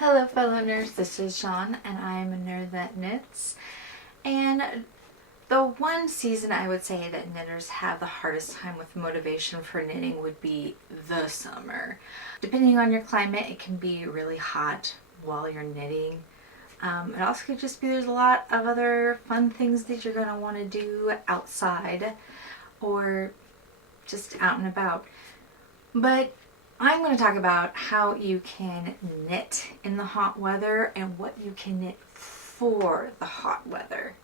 Hello fellow nerds, this is Sean and I am a nerd that knits. And the one season I would say that knitters have the hardest time with motivation for knitting would be the summer. Depending on your climate, it can be really hot while you're knitting. It also could just be there's a lot of other fun things that you're going to want to do outside or just out and about. But I'm going to talk about how you can knit in the hot weather and what you can knit for the hot weather.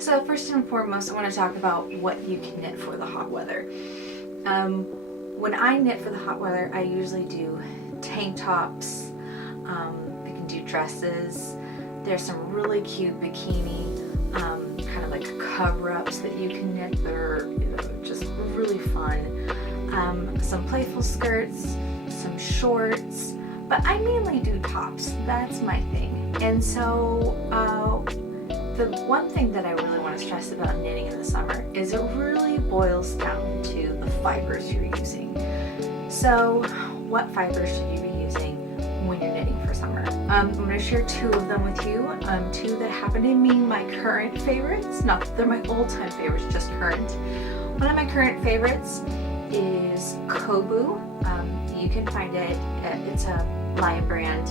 So first and foremost, I want to talk about what you can knit for the hot weather. When I knit for the hot weather, I usually do tank tops, I can do dresses. There's some really cute bikini, kind of like cover-ups that you can knit. They're just really fun. Some playful skirts, some shorts, but I mainly do tops. That's my thing. And so the one thing that I really want to stress about knitting in the summer is it really boils down to the fibers you're using. So what fibers should you be using when you're knitting for summer? I'm going to share two of them with you, two that happen to be my current favorites. Not that they're my old-time favorites, just current. One of my current favorites is Kobu. You can find it, it's a Lion brand.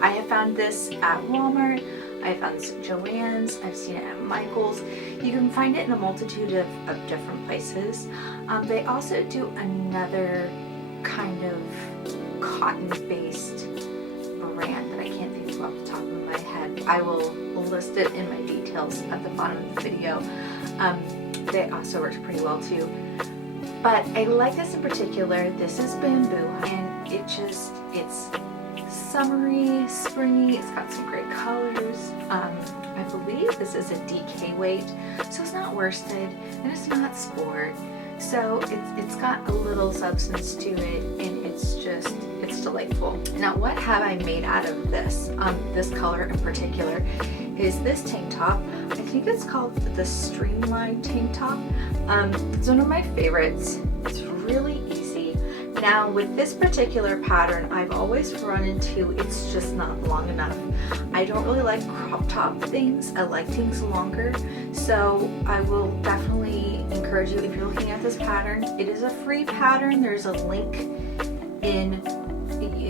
I have found this at Walmart, I have found this at Joann's, I've seen it at Michael's. You can find it in a multitude of different places. They also do another kind of cotton-based brand that I can't think of off the top of my head. I will list it in my details at the bottom of the video. They also works pretty well too. But I like this in particular. This is bamboo and it's summery, springy. It's got some great colors. I believe this is a DK weight, so it's not worsted and it's not sport. So it's got a little substance to it and it's delightful. Now what have I made out of this? This color in particular is this tank top. I think it's called the Streamlined tank top. It's one of my favorites. It's really easy. Now with this particular pattern, I've always run into it's just not long enough. I don't really like crop top things. I like things longer. So I will definitely encourage you, if you're looking at this pattern, it is a free pattern. There's a link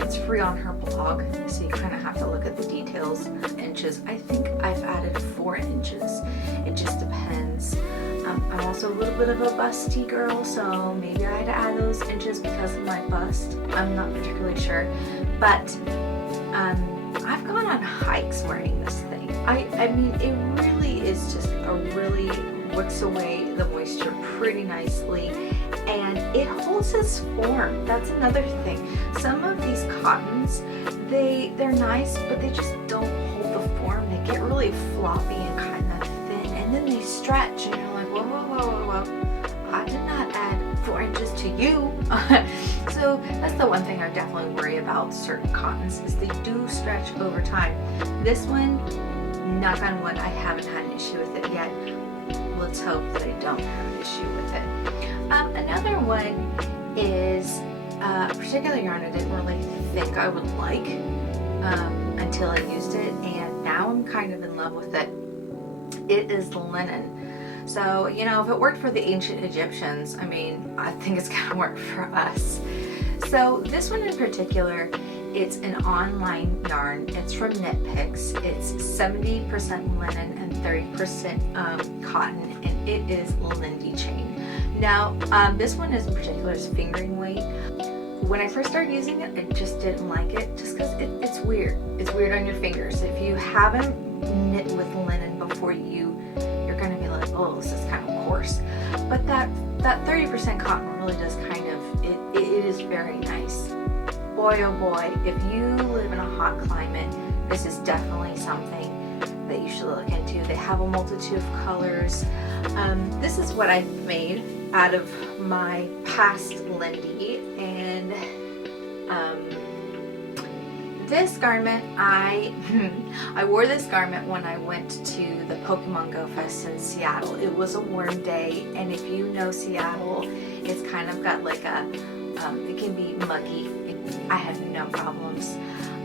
it's free on her blog, so you kind of have to look at the details. Inches, I think I've added 4 inches. It just depends. I'm also a little bit of a busty girl, so maybe I had to add those inches because of my bust. I'm not particularly sure, but I've gone on hikes wearing this thing. I mean, it really is just really wicks away the moisture pretty nicely, and it holds its form. That's another thing. Some of these cottons, they're nice, but they just don't hold the form. They get really floppy and kind of thin, and then they stretch, and you're like, whoa, whoa, whoa, whoa, whoa. I did not add 4 inches to you. So that's the one thing I definitely worry about certain cottons, is they do stretch over time. This one, knock on wood, I haven't had an issue with it yet. Let's hope that I don't have an issue with it. Another one is a particular yarn I didn't really think I would like until I used it, and now I'm kind of in love with it. It is linen. So, you know, if it worked for the ancient Egyptians, I mean, I think it's gonna work for us. So this one in particular, it's an online yarn. It's from Knit Picks. It's 70% linen and 30% cotton, and it is Lindy chain. Now, this one in particular is fingering weight. When I first started using it, I just didn't like it, just because it's weird. It's weird on your fingers. If you haven't knit with linen before, you're gonna be like, oh, this is kind of coarse. But that 30% cotton really does kind of, it is very nice. Boy, oh boy, if you live in a hot climate, this is definitely something that you should look into. They have a multitude of colors. This is what I've made out of my past Lindy, and this garment, I wore this garment when I went to the Pokemon Go Fest in Seattle. It was a warm day, and if you know Seattle, it's kind of got like a, it can be muggy. I had no problems.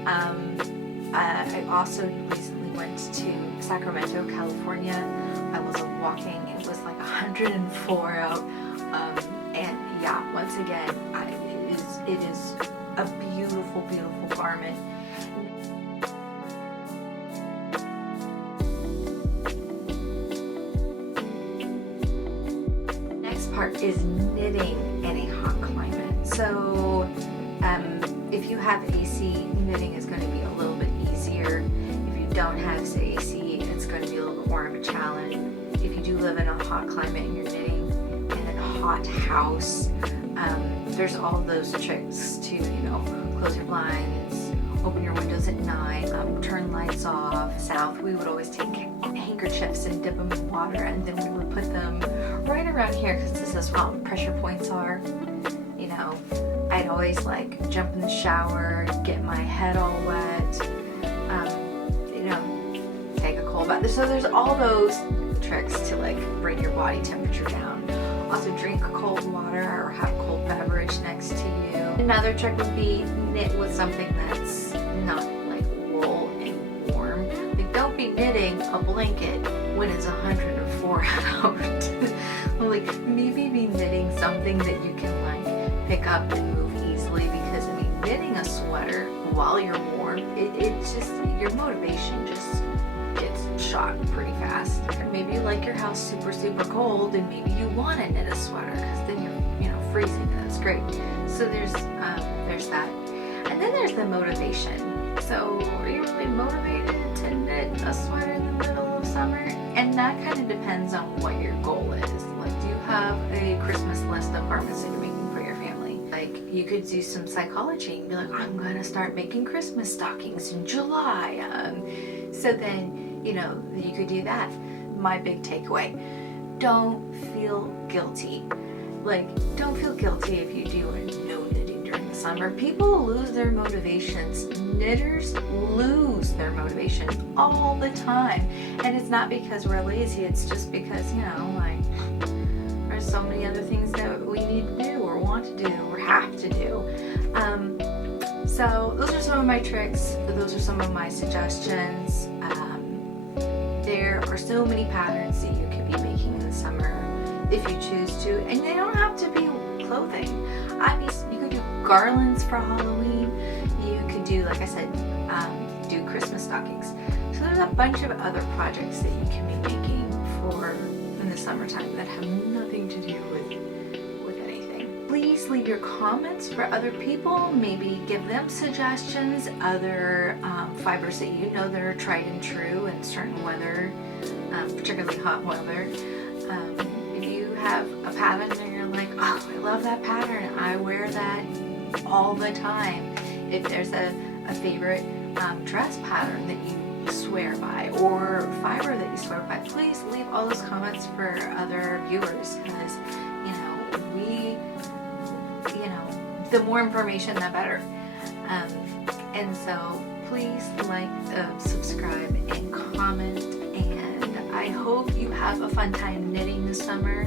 I also recently went to Sacramento, California. I was walking, it was like 104 out, and yeah, once again, it is a beautiful, beautiful garment. Next part is knitting in a hot climate. So if you have AC, knitting is going to be a little bit easier. If you don't have AC, it's going to be a little bit more of a challenge. If you do live in a hot climate and you're knitting in a hot house, there's all those tricks to, close your blinds, open your windows at night, turn lights off. South, we would always take handkerchiefs and dip them in water, and then we would put them right around here because this is where pressure points are. I'd always jump in the shower, get my head all wet, take a cold bath. So there's all those tricks to bring your body temperature down. Also drink cold water or have a cold beverage next to you. Another trick would be knit with something that's not wool and warm. Don't be knitting a blanket when it's 104 out. Maybe be knitting something that you can pick up and move easily, because knitting a sweater while you're warm, it's just, your motivation just gets shot pretty fast. And maybe you like your house super, super cold, and maybe you want to knit a sweater because then you're freezing, and that's great. So there's that. And then there's the motivation. So are you really motivated to knit a sweater in the middle of summer? And that kind of depends on what your goal is. Do you have a Christmas list of garments that you're making for your family? You could do some psychology and be like, I'm going to start making Christmas stockings in July. So then, you could do that. My big takeaway, don't feel guilty. Don't feel guilty if you do no knitting during the summer. People lose their motivations. Knitters lose their motivation all the time. And it's not because we're lazy, it's just because, there's so many other things that we need to do or want to do or have to do. So those are some of my tricks. Those are some of my suggestions. There are so many patterns that you could be making in the summer if you choose to, and they don't have to be clothing. You could do garlands for Halloween. You could do, like I said, do Christmas stockings. So there's a bunch of other projects that you can be making in the summertime that have nothing to do with anything. Please leave your comments for other people. Maybe give them suggestions, other fibers that that are tried and true in certain weather, particularly hot weather. If you have a pattern and you're like, oh, I love that pattern, I wear that all the time. If there's a favorite dress pattern that you swear by, or fiber that you swear by, please leave all those comments for other viewers, because the more information, the better. And so please subscribe and comment, and I hope you have a fun time knitting this summer.